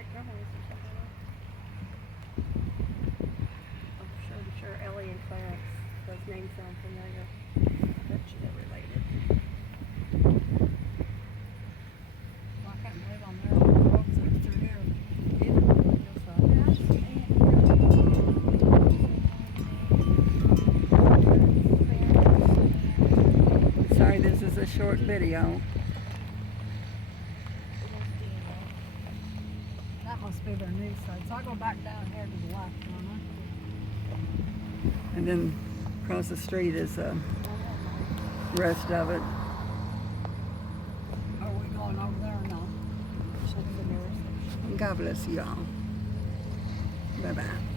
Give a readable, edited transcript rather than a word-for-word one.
I'm sure Ellie and Clarence, those names sound familiar. I bet you they're related. Well, I can't believe I'm there on the roads up through here. Sorry, this is a short video. That must be their new side. So I'll go back down here to the left, Mama. And then across the street is the rest of it. Are we going over there or not? God bless you all. Bye-bye.